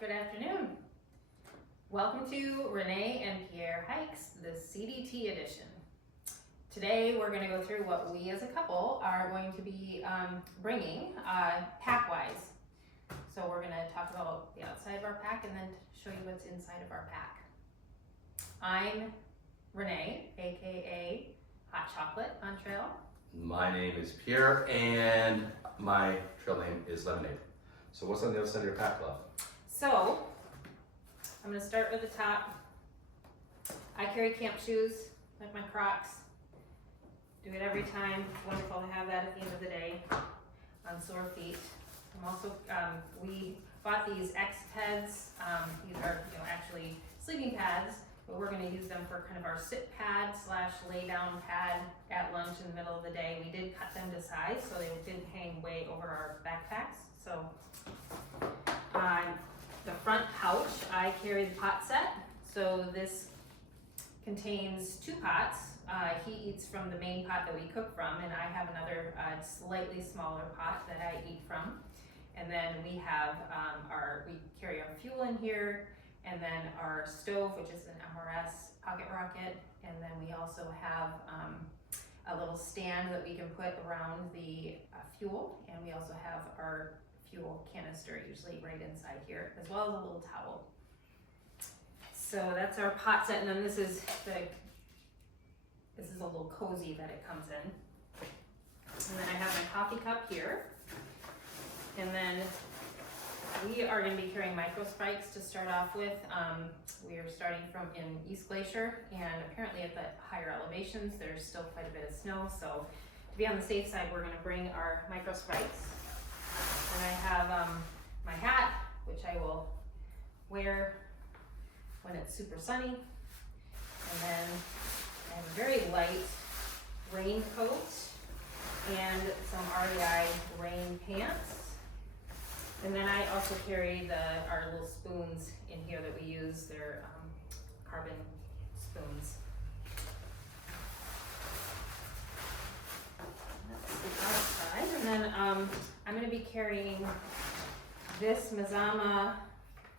Good afternoon. Welcome to Renee and Pierre Hikes, the CDT edition. Today we're going to go through what we as a couple are going to be bringing pack-wise. So we're going to talk about the outside of our pack and then show you what's inside of our pack. I'm Renee, aka Hot Chocolate on trail. My name is Pierre and my trail name is Lemonade. So what's on the outside of your pack, love? So I'm going to start with the top. I carry camp shoes, like my Crocs. Do it every time. It's wonderful to have that at the end of the day on sore feet. I'm also, we bought these X pads. These are actually sleeping pads, but we're going to use them for kind of our sit pad / lay down pad at lunch in the middle of the day. We did cut them to size so they didn't hang way over our backpacks. So the front pouch, I carry the pot set. So this contains 2 pots. He eats from the main pot that we cook from, and I have another slightly smaller pot that I eat from. And then we have we carry our fuel in here, and then our stove, which is an MRS pocket rocket. And then we also have a little stand that we can put around the fuel, and we also have our fuel canister usually right inside here, as well as a little towel. So that's our pot set, and then this is a little cozy that it comes in. And then I have my coffee cup here. And then we are going to be carrying micro spikes to start off with. We are starting from in East Glacier, and apparently at the higher elevations there's still quite a bit of snow, so to be on the safe side we're going to bring our micro spikes. And I have my hat, which I will wear when it's super sunny. And then I have a very light raincoat and some REI rain pants. And then I also carry our little spoons in here that we use. They're carbon spoons. That's the outside. And then I'm going to be carrying this Mazama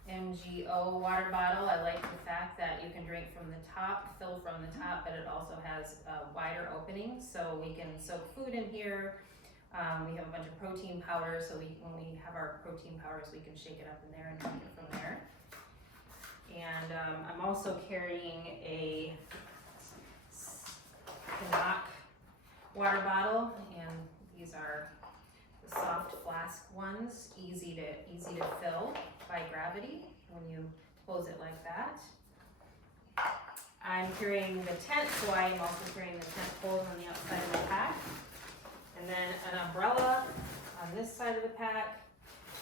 MGO water bottle. I like the fact that you can drink from the top, fill from the top, but it also has a wider opening, so we can soak food in here. We have a bunch of protein powder, so when we have our protein powders, we can shake it up in there and drink it from there. And I'm also carrying a Canuck water bottle, and these are the soft flask ones, easy to fill by gravity when you close it like that. I'm carrying the tent, so I am also carrying the tent poles on the outside of the pack. And then an umbrella on this side of the pack.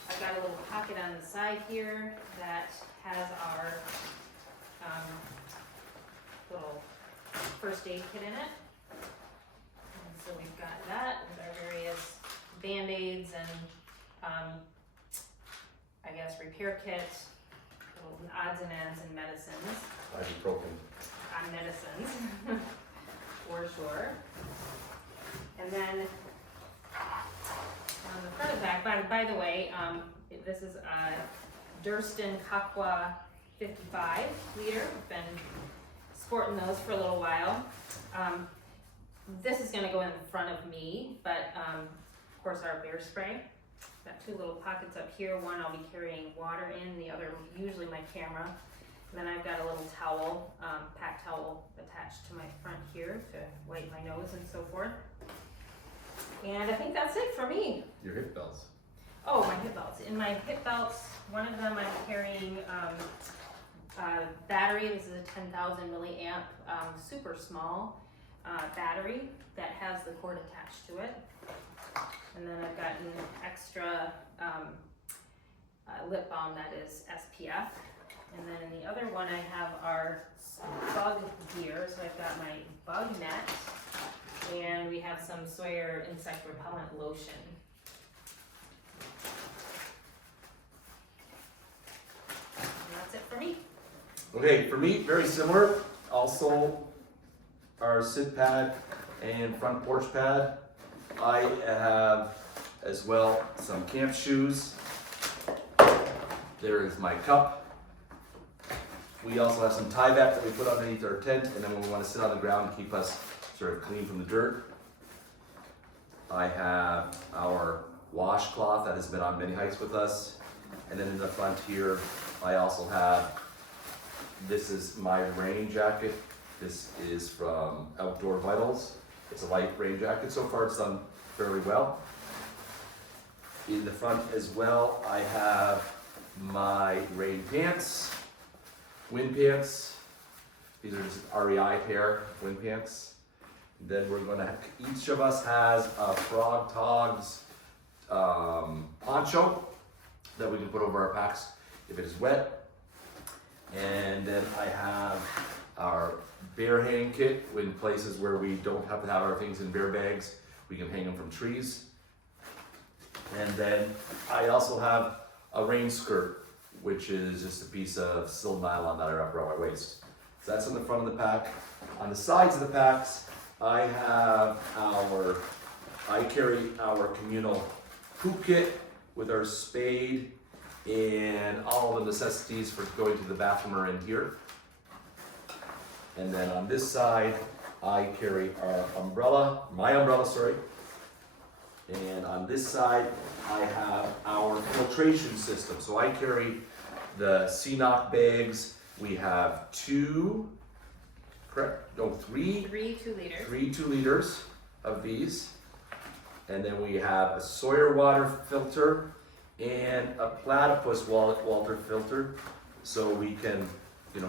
I've got a little pocket on the side here that has our little first aid kit in it. And so we've got that with our various Band-Aids and I guess repair kits, little odds and ends and medicines. Ibuprofen. Medicines, for sure. And then on the front of the back, by the way, this is a Durston Kakwa 55 liter. I've been sporting those for a little while. This is going to go in front of me, but of course our bear spray. Got 2 little pockets up here. One I'll be carrying water in, the other usually my camera. And then I've got a little towel, pack towel attached to my front here to wipe my nose and so forth. And I think that's it for me. Your hip belts. Oh, my hip belts. In my hip belts, one of them I'm carrying battery. This is a 10,000 milliamp, super small battery that has the cord attached to it. And then I've got an extra lip balm that is SPF. And then in the other one I have our bug gear. So I've got my bug net, and we have some Sawyer insect repellent lotion. And that's it for me. Okay, for me, very similar. Also, our sit pad and front porch pad. I have as well some camp shoes There is my cup. We also have some tie back that we put underneath our tent, and then when we want to sit on the ground to keep us sort of clean from the dirt. I have our washcloth that has been on many hikes with us. And then in the front here, I also have, this is my rain jacket. This is from Outdoor Vitals. It's a light rain jacket. So far it's done fairly well. In the front as well, I have my rain pants, wind pants. These are just REI pair wind pants. Then we're gonna, each of us has a Frog Togs poncho that we can put over our packs if it is wet. And then I have our bear hang kit in places where we don't have to have our things in bear bags. We can hang them from trees. And then I also have a rain skirt, which is just a piece of silk nylon that I wrap around my waist. So that's on the front of the pack. On the sides of the packs, I carry our communal poop kit with our spade and all the necessities for going to the bathroom are in here. And then on this side, I carry our umbrella, my umbrella, sorry. And on this side, I have our filtration system. So I carry the CNOC bags. We have three 2 liters. 3 2-liters of these. And then we have a Sawyer water filter and a platypus water filter. So we can,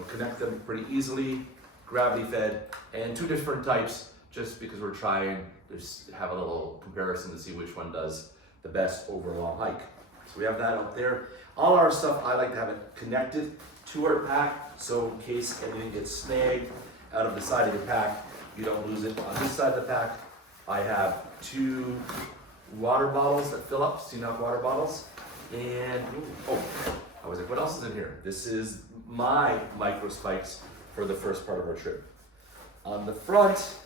connect them pretty easily, gravity fed, and 2 different types just because we're trying to have a little comparison to see which one does the best over a long hike. So we have that up there. All our stuff, I like to have it connected to our pack, so in case anything gets snagged out of the side of the pack, you don't lose it. On this side of the pack, I have 2 water bottles that fill up, CNOC water bottles. And, I was like, what else is in here? This is my micro spikes for the first part of our trip. On the front,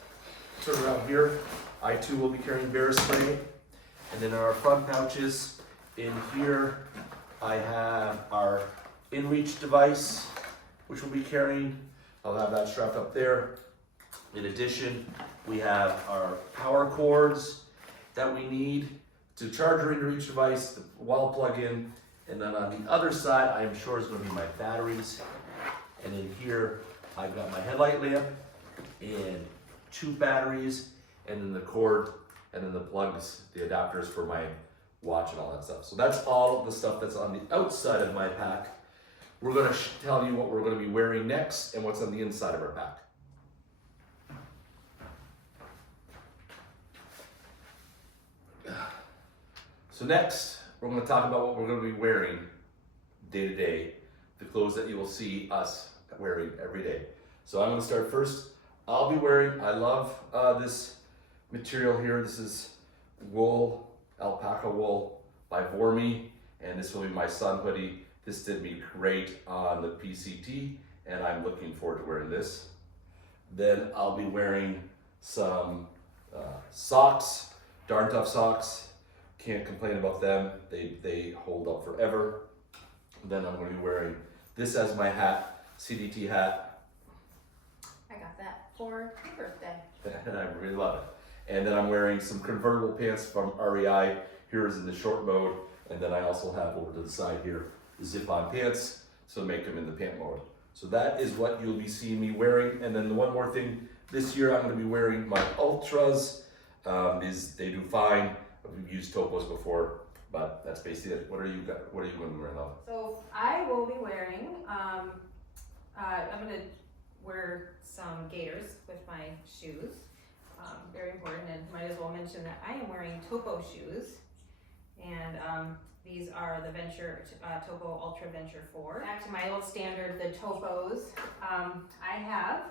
turn around here, I too will be carrying bear spray. And then in our front pouches, in here, I have our InReach device, which we'll be carrying. I'll have that strapped up there. In addition, we have our power cords that we need to charge our InReach device, the wall plug-in, and then on the other side, I am sure is going to be my batteries. And in here, I've got my headlight lamp and 2 batteries, and then the cord, and then the plugs, the adapters for my watch and all that stuff. So that's all of the stuff that's on the outside of my pack. We're going to tell you what we're going to be wearing next and what's on the inside of our pack. So next, we're going to talk about what we're going to be wearing day to day, the clothes that you will see us wearing every day. So I'm going to start first. I'll be wearing, I love this material here. This is wool, alpaca wool by Vorme, and this will be my sun hoodie. This did me great on the PCT, and I'm looking forward to wearing this. Then I'll be wearing some socks, Darn Tough socks. Can't complain about them. They hold up forever. Then I'm going to be wearing this as my hat, CDT hat. I got that for your birthday. And I really love it. And then I'm wearing some convertible pants from REI. Here is in the short mode. And then I also have over to the side here zip-on pants, so make them in the pant mode. So that is what you'll be seeing me wearing. And then the one more thing, this year I'm going to be wearing my Ultras. They do fine. We've used Topos before, but that's basically it. What are you going to be wearing, Love? So I will be wearing, I'm going to wear some gaiters with my shoes. Very important, and might as well mention that I am wearing Topo shoes. And these are the Topo Ultra Venture 4. Back to my old standard, the Topos. I have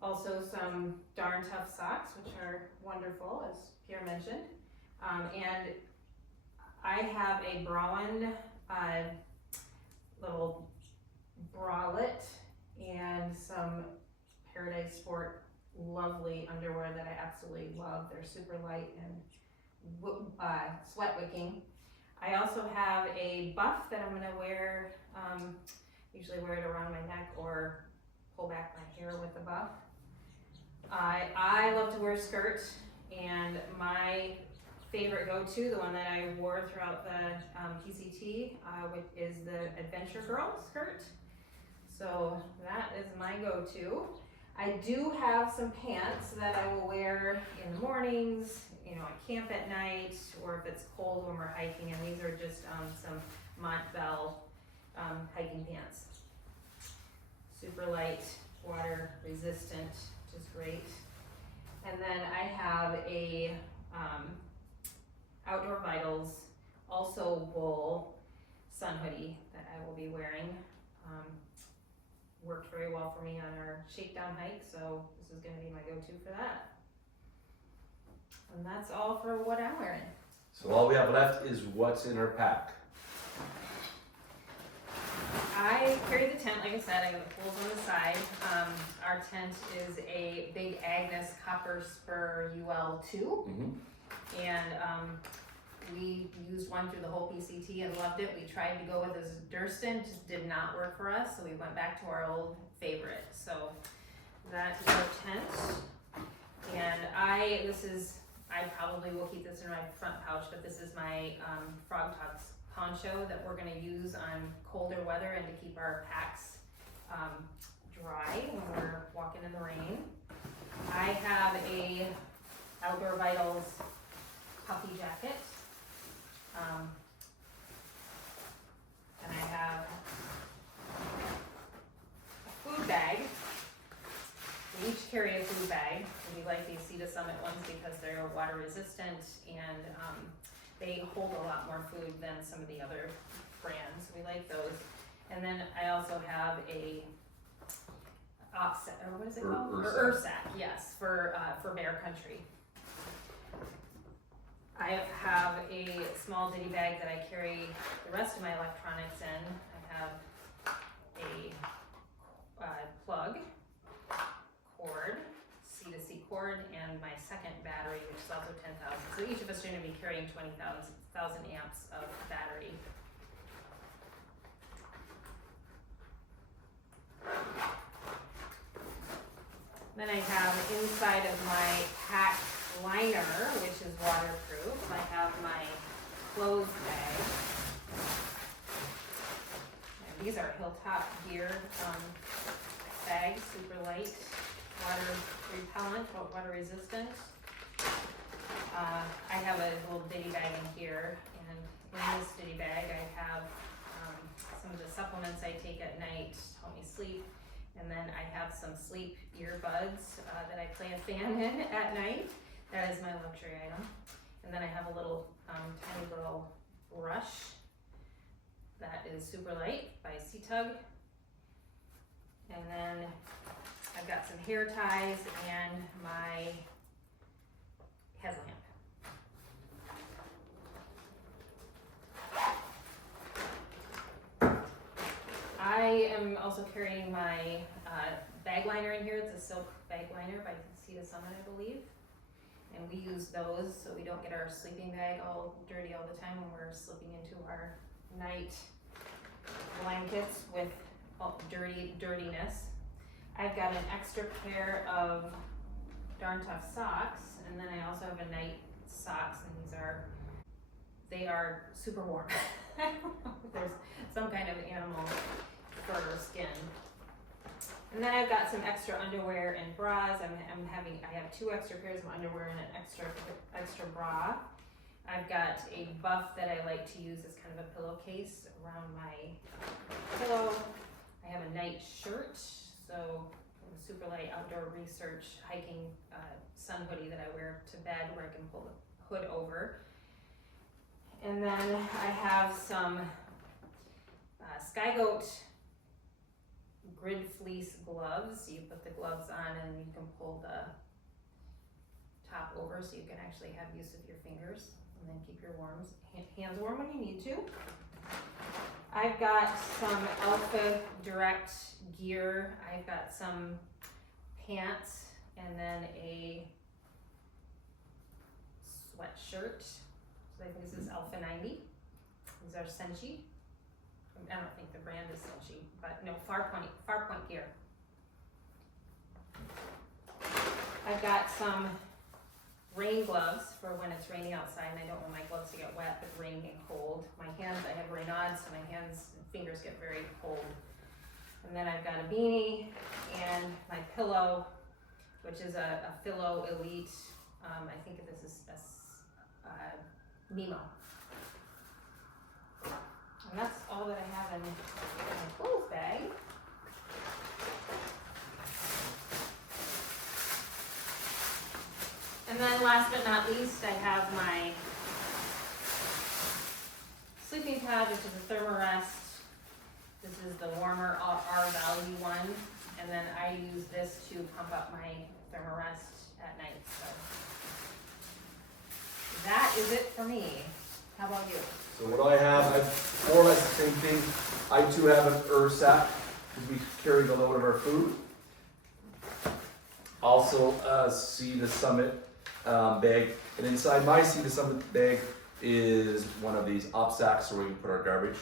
also some Darn Tough socks, which are wonderful, as Pierre mentioned. And I have a Braun little bralette and some Paradise Sport lovely underwear that I absolutely love. They're super light and sweat wicking. I also have a buff that I'm gonna wear, usually wear it around my neck or pull back my hair with the buff. I love to wear a skirt, and my favorite go-to, the one that I wore throughout the PCT, is the Adventure Girl skirt. So that is my go-to. I do have some pants that I will wear in the mornings, you know, at camp at night, or if it's cold when we're hiking, and these are just some Montbell hiking pants. Super light, water resistant, which is great. And then I have a Outdoor Vitals, also wool sun hoodie that I will be wearing. Worked very well for me on our shakedown hike, so this is gonna be my go-to for that. And that's all for what I'm wearing. So all we have left is what's in our pack. I carry the tent, like I said, I got the poles on the side. Our tent is a Big Agnes Copper Spur UL2. Mm-hmm. And we used one through the whole PCT and loved it. We tried to go with this Durston, just did not work for us, so we went back to our old favorite. So that is our tent. And I probably will keep this in my front pouch, but this is my Frog Talks poncho that we're gonna use on colder weather and to keep our packs dry when we're walking in the rain. I have a Outdoor Vitals puffy jacket. And I have a food bag. We each carry a food bag. We like these Sea to Summit ones because they're water resistant and they hold a lot more food than some of the other brands. We like those. And then I also have a offset, or what is it called? Ursack, yes, for bear country. I have a small ditty bag that I carry the rest of my electronics in. I have a plug, cord, C2C cord, and my second battery, which is also 10,000. So each of us are going to be carrying 20,000 amps of battery. Then I have inside of my pack liner, which is waterproof. I have my clothes bag. And these are Hilltop Gear bags, super light, water repellent, water resistant. I have a little ditty bag in here, and in this ditty bag I have some of the supplements I take at night to help me sleep. And then I have some sleep earbuds that I play a fan in at night. That is my luxury item. And then I have a little tiny little brush that is super light by C-Tug. And then I've got some hair ties and my headlamp. I am also carrying my bag liner in here. It's a silk bag liner by Sea to Summit, I believe. And we use those so we don't get our sleeping bag all dirty all the time when we're slipping into our night blankets with dirtiness. I've got an extra pair of Darn Tough socks, and then I also have a night socks, and they are super warm. I don't know if there's some kind of animal fur or skin. And then I've got some extra underwear and bras. I have 2 extra pairs of underwear and an extra bra. I've got a buff that I like to use as kind of a pillowcase around my pillow. I have a night shirt, so a super light outdoor research hiking sun hoodie that I wear to bed where I can pull the hood over. And then I have some Sky Goat grid fleece gloves. You put the gloves on and you can pull the top over so you can actually have use of your fingers and then keep your hands warm when you need to. I've got some Alpha Direct gear. I've got some pants and then a sweatshirt. So I think this is Alpha 90. These are Senshi. I don't think the brand is Senshi, but no, Farpoint Gear. I've got some rain gloves for when it's raining outside and I don't want my gloves to get wet with rain and cold. My hands, I have Raynaud's, so my hands and fingers get very cold. And then I've got a beanie and my pillow, which is a Philo Elite. I think this is a Nemo. And that's all that I have in my clothes bag. And then last but not least, I have my sleeping pad, which is a Thermarest. This is the warmer R value one. And then I use this to pump up my Thermarest at night. So that is it for me. How about you? So what I have more or less the same thing. I too have an sack because we carry the load of our food. Also, Sea to Summit bag, and inside my Sea to Summit bag is one of these op sacks where we can put our garbage.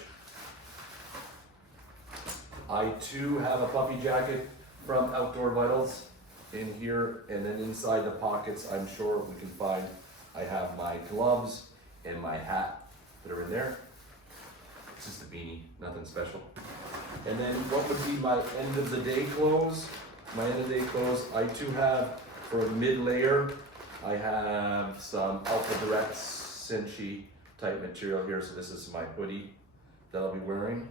I too have a puffy jacket from Outdoor Vitals in here, and then inside the pockets, I'm sure we can find, I have my gloves and my hat that are in there. It's just a beanie, nothing special. And then what would be my end of the day clothes? My end of the day clothes, I too have for a mid layer, I have some Alpha Direct Senshi type material here. So this is my hoodie that I'll be wearing.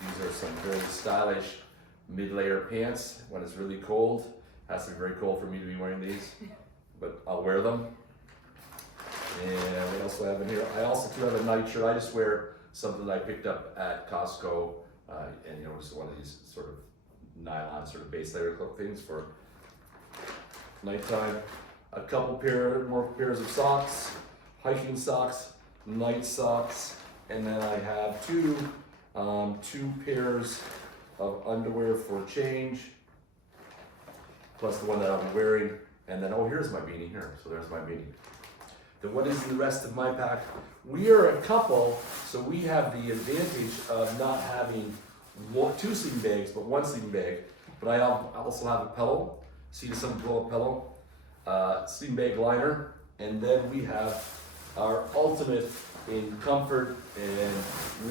These are some very stylish mid-layer pants when it's really cold. Has to be very cold for me to be wearing these, but I'll wear them. And what else do I have in here? I also do have a night shirt. I just wear something that I picked up at Costco, and you know, just one of these sort of nylon sort of base layer things for nighttime. A couple more pairs of socks, hiking socks, night socks, and then I have two pairs of underwear for change, plus the one that I'll be wearing. And then, oh, here's my beanie here. So there's my beanie. Then what is in the rest of my pack? We are a couple, so we have the advantage of not having two sleeping bags, but one sleeping bag. But I also have a pillow, Sea to Summit blow-up pillow, sleeping bag liner, and then we have our ultimate in comfort and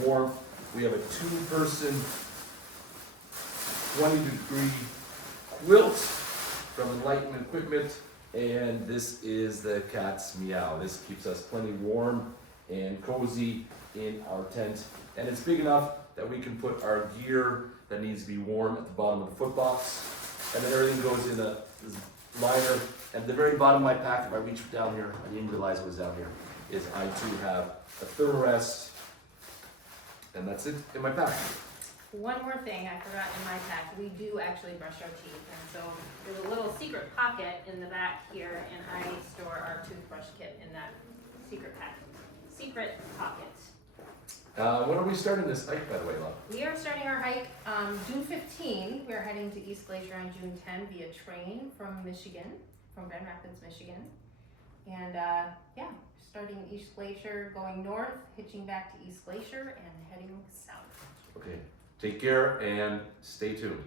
warmth. We have a two-person, 20-degree quilt from Enlightened Equipment, and this is the cat's meow. This keeps us plenty warm and cozy in our tent, and it's big enough that we can put our gear that needs to be warm at the bottom of the foot box, and then everything goes in a liner. At the very bottom of my pack, if I reach down here, I didn't realize it was down here, is I too have a Thermarest, and that's it in my pack. One more thing I forgot in my pack, we do actually brush our teeth, and so there's a little secret pocket in the back here, and I store our toothbrush kit in that secret pocket. When are we starting this hike, by the way, Love? We are starting our hike June 15. We're heading to East Glacier on June 10 via train from Michigan, from Grand Rapids, Michigan. And yeah, starting East Glacier, going north, hitching back to East Glacier, and heading south. Okay, take care and stay tuned.